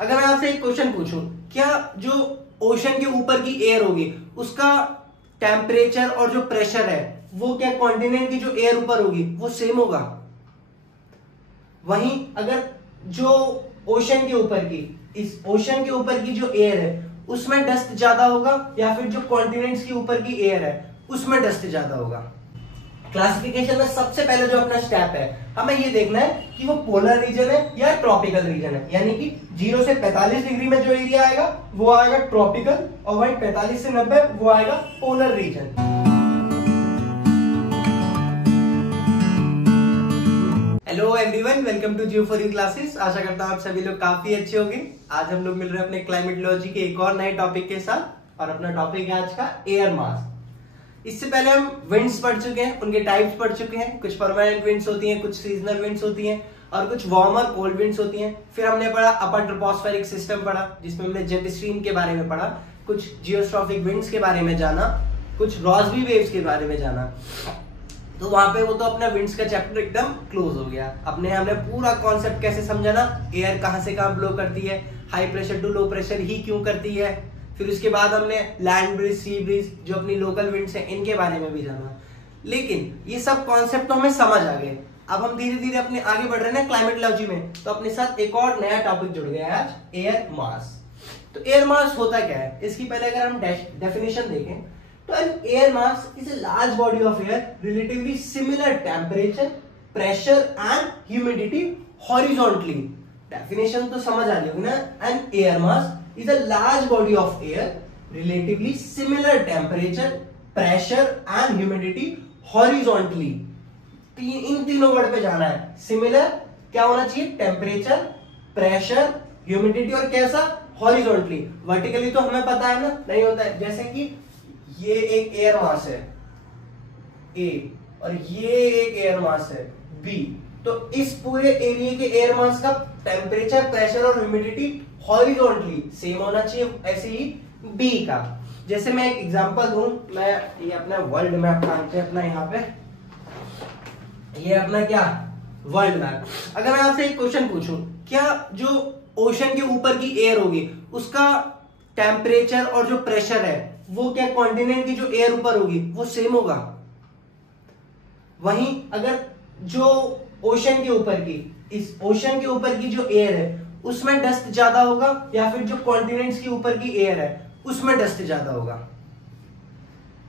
अगर मैं आपसे एक क्वेश्चन पूछूं, क्या जो ओशन के ऊपर की एयर होगी उसका टेम्परेचर और जो प्रेशर है वो क्या कॉन्टिनेंट की जो एयर ऊपर होगी वो सेम होगा? वहीं अगर जो ओशन के ऊपर की, इस ओशन के ऊपर की जो एयर है उसमें डस्ट ज्यादा होगा या फिर जो कॉन्टिनेंट्स के ऊपर की एयर है उसमें डस्ट ज्यादा होगा? क्लासिफिकेशन में सबसे पहले जो अपना स्टेप है, हमें ये देखना है कि वो पोलर रीजन है या ट्रॉपिकल रीजन है। यानी कि 0 से 45 डिग्री में जो एरिया आएगा वो आएगा ट्रॉपिकल, और वहीं 45 से 90 वो आएगा polar region. Hello everyone, welcome to जियो4यू क्लासेस। आशा करता हूं आप सभी लोग काफी अच्छे होंगे। आज हम लोग मिल रहे हैं अपने क्लाइमेटोलॉजी के एक और नए टॉपिक के साथ, और अपना टॉपिक है आज का एयर मास। इससे पहले हम विंड्स पढ़ चुके हैं, उनके टाइप्स पढ़ चुके हैं। कुछ परमानेंट विंड्स होती हैं, कुछ सीजनल विंड्स होती हैं, और कुछ वार्मर कोल्ड विंड्स होती हैं। फिर हमने पढ़ा अपर ट्रोपोस्फेरिक सिस्टम पढ़ा, जिसमें हमने जेट स्ट्रीम के बारे में पढ़ा, कुछ जियोस्ट्रॉफिक विंड्स के बारे में जाना, कुछ रॉसबी वेव्स के बारे में जाना। तो वहां पे वो तो अपना विंड्स का चैप्टर एकदम क्लोज हो गया। हमने पूरा कॉन्सेप्ट कैसे समझा ना, एयर कहां से कहां ब्लो करती है, high pressure to low pressure ही क्यों करती है। फिर उसके बाद हमने लैंड ब्रिज, सी ब्रिज, जो अपनी लोकल विंड्स हैं, इनके बारे में भी जाना। लेकिन ये सब कॉन्सेप्ट तो हमें समझ आ गए। अब हम धीरे धीरे अपने आगे बढ़ रहे हैं क्लाइमेटोलॉजी में, तो अपने साथ एक और नया टॉपिक जुड़ गया है आज, एयर मास। तो एयर मास होता क्या है, इसकी पहले अगर हम डेफिनेशन देखें तो an air mass is a large body of air relatively similar temperature, pressure and humidity horizontally. Definition तो समझ आ रही होगी ना। An air mass is a large body of air relatively similar temperature, pressure and humidity horizontally. इन तीनों word पे जाना है। Similar क्या होना चाहिए, टेम्परेचर, प्रेशर, ह्यूमिडिटी, और कैसा, हॉरिजॉन्टली। वर्टिकली तो हमें पता है ना, नहीं होता है। जैसे कि ये एक एयर मास है A, और ये एक एयर मास है B, तो इस पूरे एरिया के एयर मास का टेम्परेचर, प्रेशर और ह्यूमिडिटी हॉरिजॉन्टली सेम होना चाहिए। ऐसे ही B का। जैसे मैं एक एग्जांपल दूं, मैं ये अपना वर्ल्ड मैप मानते हैं अपना, यहाँ पे ये अपना क्या वर्ल्ड मैप। अगर मैं आपसे एक क्वेश्चन पूछूं, क्या जो ओशन के ऊपर की एयर होगी उसका टेम्परेचर और जो प्रेशर है वो क्या कॉन्टिनेंट की जो एयर ऊपर होगी वो सेम होगा? वहीं अगर जो ओशन के ऊपर की, इस ओशन के ऊपर की जो एयर है उसमें डस्ट ज्यादा होगा या फिर जो कॉन्टिनेंट्स के ऊपर की एयर है उसमें डस्ट ज्यादा होगा?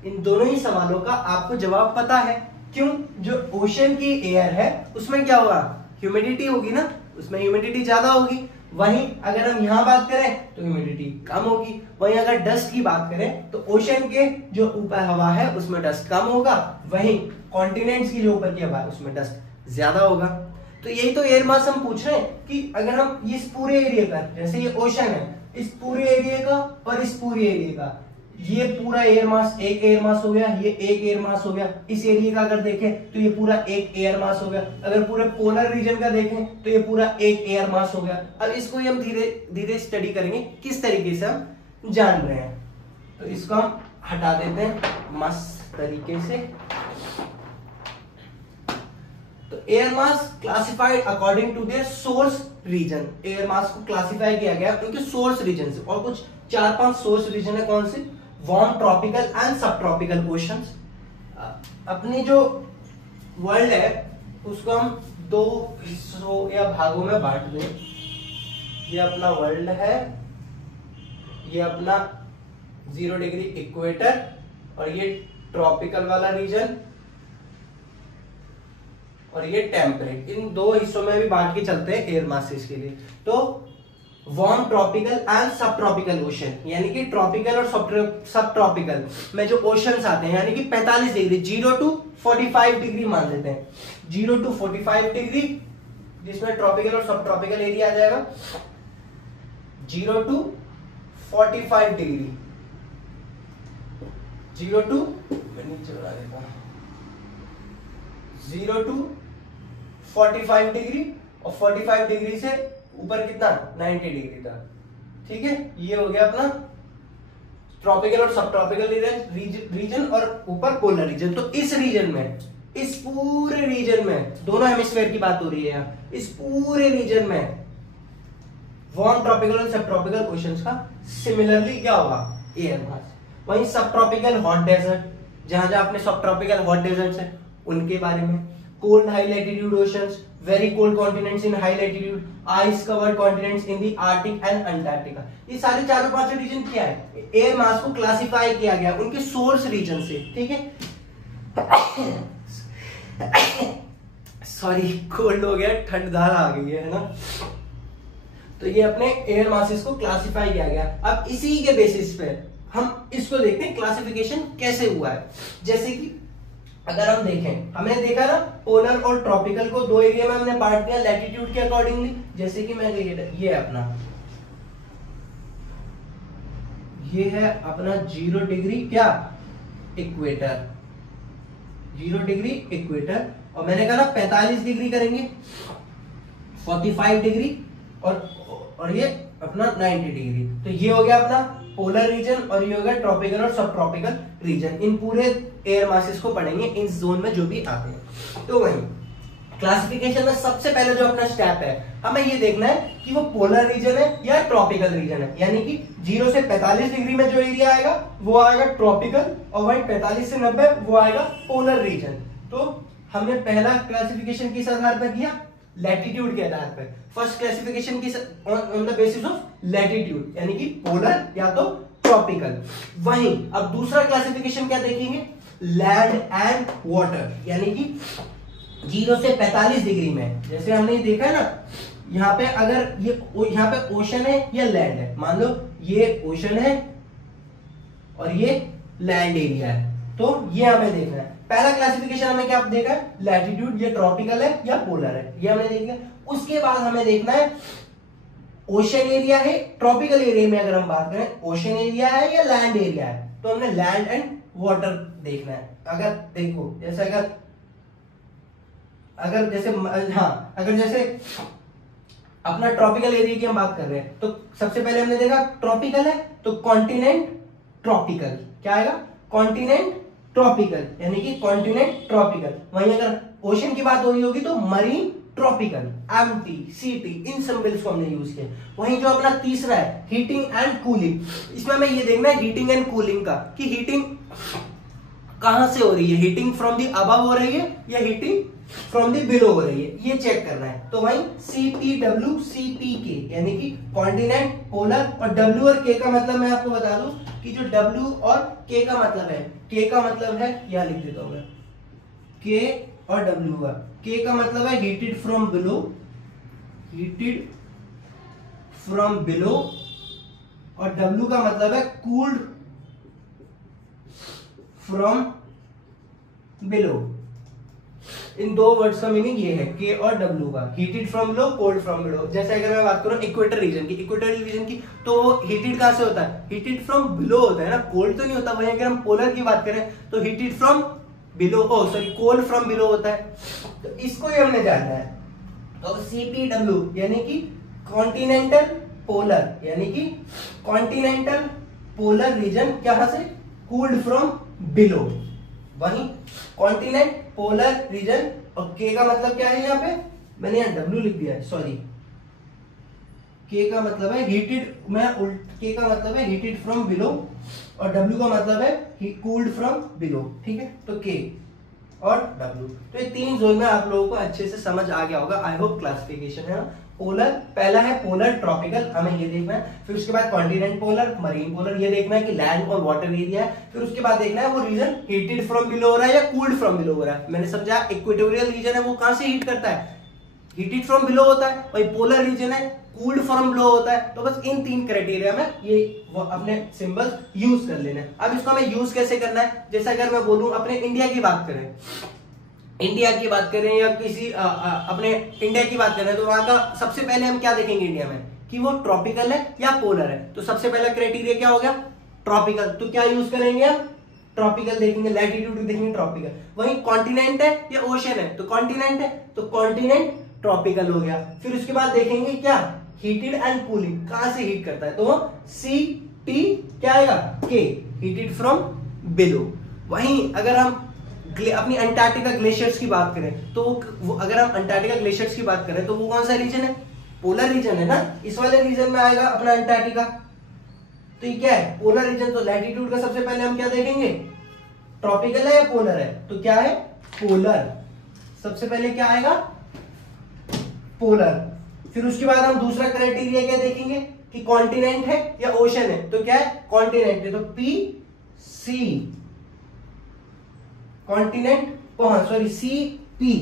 इन दोनों ही सवालों का आपको जवाब पता है। क्यों? जो ओशन की एयर है उसमें क्या होगा, ह्यूमिडिटी होगी ना, उसमें ह्यूमिडिटी ज्यादा होगी। वहीं अगर हम यहां बात करें तो ह्यूमिडिटी कम होगी। वहीं अगर डस्ट की बात करें तो ओशन के जो ऊपर हवा है उसमें डस्ट कम होगा, वहीं कॉन्टिनेंट्स की जो ऊपर की हवा है उसमें डस्ट ज्यादा होगा। तो यही तो एयर मास हम पूछ रहे हैं कि अगर हम इस पूरे एरिया का, जैसे ये ओशन है, इस पूरे एरिया का और इस पूरे एरिया का, ये पूरा एयर मास एक एयर मास हो गया, ये एक एयर मास हो गया। इस एरिया का अगर देखें तो ये पूरा एक एयर मास हो गया। अगर पूरे पोलर रीजन का देखें तो ये पूरा एक एयर मास हो गया। अब इसको हम धीरे धीरे स्टडी करेंगे किस तरीके से हम जान रहे हैं। तो इसको हम हटा देते हैं मस्त तरीके से। तो air mass classified according to their source region. Air mass को क्लासिफाई किया गया उनके सोर्स रीजन से, और कुछ 4-5 सोर्स रीजन है। कौन से? वार्म, ट्रॉपिकल एंड सब ट्रॉपिकल ओशंस। अपनी जो वर्ल्ड है उसको हम 2 हिस्सों या भागों में बांट दें। ये अपना वर्ल्ड है, ये अपना 0 डिग्री इक्वेटर, और ये ट्रॉपिकल वाला रीजन, और ये टेम्परेट। इन 2 हिस्सों में भी बांट के चलते हैं एयर मासेस के लिए। तो वार्म, ट्रॉपिकल एंड सब ट्रॉपिकल ओशन, यानी कि ट्रॉपिकल और सब ट्रॉपिकल में जो ओशंस आते हैं, यानी कि 45 डिग्री 0 to 45 डिग्री मान लेते हैं। 0 to 45 डिग्री, जिसमें ट्रॉपिकल और सब ट्रॉपिकल एरिया आ जाएगा। 0 to 45 डिग्री, 0 to, मैं नीचे बढ़ा देता हूं, 0 to 45 डिग्री, और 45 डिग्री से ऊपर कितना, 90 डिग्री तक। ठीक है, ये हो गया अपना ट्रॉपिकल और सब ट्रॉपिकल रीजन, और ऊपर पोलर रीजन। तो इस रीजन में, इस पूरे रीजन में, दोनों हेमिस्फीयर की बात हो रही है यहाँ, इस पूरे रीजन में वार्म ट्रॉपिकल और सब ट्रॉपिकल ओशंस का सिमिलरली क्या होगा, एयर मास। वहीं सब ट्रॉपिकल हॉट डेजर्ट, जहां जहां अपने सब ट्रॉपिकल हॉट डेजर्ट्स हैं उनके बारे में, cold high latitude oceans, very cold continents in high latitude, ice covered continents in the Arctic and Antarctica. ये सारे चारों पांचों रीजन क्या है, एयर मास को क्लासिफाई किया गया उनके सोर्स रीजन से, ठीक है। सॉरी कोल्ड हो गया, ठंडदार आ गई है ना। तो ये अपने एयर मासेस को क्लासिफाई किया गया। अब इसी के बेसिस पे हम इसको देखते हैं क्लासिफिकेशन कैसे हुआ है। जैसे कि अगर हम देखें, हमने देखा ना पोलर और ट्रॉपिकल को दो एरिया में हमने बांट दिया लैटिट्यूड के अकॉर्डिंगली। जैसे कि मैं ये अपना ये है अपना 0 डिग्री क्या, इक्वेटर, 0 डिग्री इक्वेटर। और मैंने कहा ना 45 डिग्री करेंगे, 45 डिग्री और ये अपना 90 डिग्री। तो ये हो गया अपना पोलर रीजन और ये हो गया ट्रॉपिकल और सब ट्रॉपिकल रीजन। इन पूरे एयर मासेस को पढ़ेंगे इन जोन में जो भी आते हैं। तो वही क्लासिफिकेशन में सबसे पहले जो अपना स्टेप है, हमें ये देखना है कि वो पोलर रीजन है या ट्रॉपिकल रीजन है। यानी कि 0 से 45 डिग्री में जो एरिया आएगा वो आएगा ट्रॉपिकल, और वही 45 से 90 वो आएगा पोलर रीजन। तो हमने पहला क्लासिफिकेशन किस आधार पर किया, लैटिट्यूड के आधार पर। फर्स्ट क्लासिफिकेशन की on the basis of latitude, यानी कि पोलर या तो ट्रॉपिकल। वहीं अब दूसरा क्लासिफिकेशन क्या देखेंगे, लैंड एंड वाटर, यानी कि 0 से 45 डिग्री में। जैसे हमने देखा ना यहाँ पे, अगर ये यहाँ पे ओशन है या लैंड है, मान लो ये ओशन है और ये लैंड एरिया है, तो ये हमें देखना है। पहला क्लासिफिकेशन हमें क्या देखा है, लैटिट्यूड, ये ट्रॉपिकल है या पोलर है, ये हमें देखना है। उसके बाद हमें देखना है ओशन एरिया है, ट्रॉपिकल एरिया में अगर हम बात करें ओशन एरिया है या लैंड एरिया है, तो हमने लैंड एंड वाटर देखना है। अगर देखो जैसे अगर जैसे अपना ट्रॉपिकल एरिया की हम बात कर रहे हैं, तो सबसे पहले हमने देखा ट्रॉपिकल है तो कॉन्टिनेंट ट्रॉपिकल, क्या आएगा, कॉन्टिनेंट ट्रॉपिकल, यानी कि कॉन्टिनेंट ट्रॉपिकल। वहीं अगर ओशन की बात हो रही होगी तो मरीन ट्रॉपिकल, एमटी, सीटी, इन सिंबल्स को हमने यूज किया। वहीं जो अपना तीसरा है हीटिंग एंड कूलिंग, इसमें हमें ये देखना है हीटिंग एंड कूलिंग का, कि हीटिंग कहां से हो रही है, हीटिंग फ्रॉम दी अबव हो रही है या हीटिंग फ्रॉम दी बिलो हो रही है, ये चेक करना है। तो वहीं CPW, CPK, यानी कि कॉन्टिनेंट, पोलर, और W और K का मतलब मैं आपको बता दूं कि जो W और K का मतलब है, K का मतलब है, यहां लिख देता हूं मैं, K और W का, K का मतलब है heated from below, heated from below, और W का मतलब है कूल्ड फ्रॉम बिलो। इन दो वर्ड्स का मीनिंग ये है, के और डब्ल्यू का, heated from below, cold from below. जैसे अगर मैं बात करूं इक्वेटर रीजन की, तो हीटेड कहां से होता है, हीटेड फ्रॉम बिलो होता है ना, कोल्ड तो नहीं होता। वहीं अगर हम पोलर की बात करें तो heated from below, cold from below होता है। तो इसको ही हमने जानना है। तो CPW यानी कि कॉन्टिनेंटल पोलर, यानी कि कॉन्टिनेंटल पोलर रीजन, कहां से, कूल्ड फ्रॉम बिलो। वहीं कॉन्टिनेंट पोलर रीजन, और के का मतलब क्या है, यहाँ पे मैंने यहाँ W लिख दिया है, सॉरी, के का मतलब है हीटेड, के का मतलब है हीटेड फ्रॉम बिलो, और W का मतलब है कूल्ड फ्रॉम बिलो, ठीक है। तो के और W, तो ये तीन जोन में आप लोगों को अच्छे से समझ आ गया होगा, आई होप। क्लासिफिकेशन है पोलर, पहला है पोलर ट्रॉपिकल, हमें ये देखना है। फिर उसके बाद कॉन्टिनेंट पोलर, मरीन पोलर, ये देखना है कि लैंड और वाटर एरिया है। फिर उसके बाद देखना है वो रीजन हीटेड फ्रॉम बिलो हो रहा है या कूल्ड फ्रॉम बिलो हो रहा है। मैंने समझा इक्वेटोरियल रीजन है वो कहां से हीट करता है, हीटेड फ्रॉम बिलो होता है। वही पोलर रीजन है कूल्ड फ्रॉम बिलो होता है। तो बस इन तीन क्राइटेरिया में ये अपने सिंबल्स यूज कर लेना है। अब इसको हमें यूज कैसे करना है, जैसे अगर मैं बोलूं अपने इंडिया की बात करें, या किसी अपने इंडिया की बात करें, तो वहां का सबसे पहले हम क्या देखेंगे इंडिया में, कि वो ट्रॉपिकल है या पोलर है। तो सबसे पहला क्राइटेरिया क्या हो गया, ट्रॉपिकल। तो क्या यूज करेंगे हम, ट्रॉपिकल देखेंगे, लैटिट्यूड देखेंगे ट्रॉपिकल। वहीं कॉन्टिनेंट है या ओशन है, तो कॉन्टिनेंट है तो कॉन्टिनेंट ट्रॉपिकल हो गया। फिर उसके बाद देखेंगे क्या, हीटेड एंड कूलिंग, कहां से हीट करता है, तो CT क्या आएगा, के, हीटेड फ्रॉम बिलो। वहीं अगर हम अपनी अंटार्कटिका ग्लेशियर्स की बात करें, तो अगर हम अंटार्कटिका ग्लेशियर्स की बात करें तो वो कौन सा रीजन है, पोलर रीजन है ना, इस वाले रीजन में आएगा अपना अंटार्कटिका। तो ये क्या है, पोलर रीजन। तो लैटिट्यूड का सबसे पहले हम क्या देखेंगे, ट्रॉपिकल है या पोलर है, तो क्या है पोलर। सबसे पहले क्या आएगा, पोलर। फिर उसके बाद हम दूसरा क्राइटेरिया क्या देखेंगे कि कॉन्टिनेंट है या ओशन है, तो क्या है कॉन्टिनेंट है, तो P C continent, sorry C P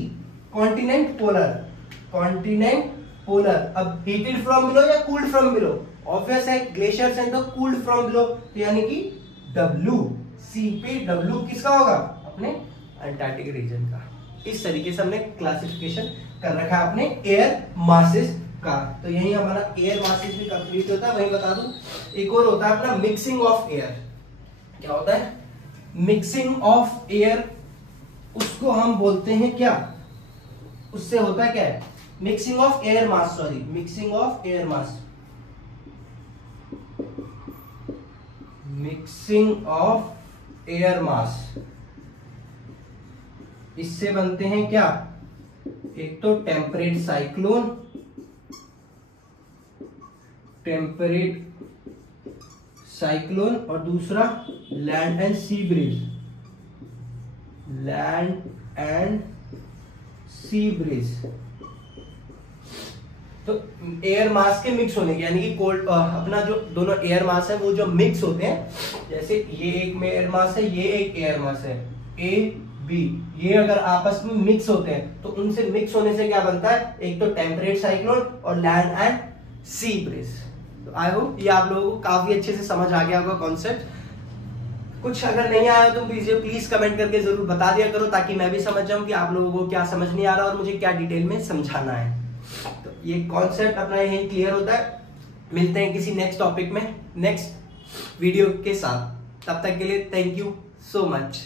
continent polar, continent polar. अब हीटेड फ्रॉम बिलो या कूल्ड फ्रॉम बिलो, ऑब्वियस है glaciers and the cooled from below, तो यानी कि डब्ल्यू सी पी डब्ल्यू किसका होगा, अपने अंटार्कटिक रीजन का। इस तरीके से हमने क्लासिफिकेशन कर रखा है अपने एयर मासेस का। तो यही हमारा एयर मासेस भी कंप्लीट होता है। वही बता दूं, एक और होता है अपना मिक्सिंग ऑफ एयर। क्या होता है मिक्सिंग ऑफ एयर, उसको हम बोलते हैं क्या, उससे होता है क्या है mixing of air mass, sorry mixing of air mass, mixing of air mass. इससे बनते हैं क्या, एक तो टेम्परेट साइक्लोन, टेम्परेट साइक्लोन, और दूसरा land and sea breeze, land and sea breeze. तो एयर मास के मिक्स होने के, यानी कि कोल्ड अपना जो दोनों एयर मास है वो जो मिक्स होते हैं, जैसे ये एक में एयर मास है, ये एक एयर मास है, ए बी, ये अगर आपस में मिक्स होते हैं तो उनसे मिक्स होने से क्या बनता है, एक तो टेम्परेट साइक्लोन और लैंड एंड सी ब्रिज। तो आई होप ये आप लोगों को काफी अच्छे से समझ आ गया होगा कॉन्सेप्ट। कुछ अगर नहीं आया तो प्लीज कमेंट करके जरूर बता दिया करो, ताकि मैं भी समझ जाऊं कि आप लोगों को क्या समझ नहीं आ रहा और मुझे क्या डिटेल में समझाना है। तो ये कॉन्सेप्ट अपना यही क्लियर होता है। मिलते हैं किसी नेक्स्ट टॉपिक में नेक्स्ट वीडियो के साथ, तब तक के लिए थैंक यू सो मच।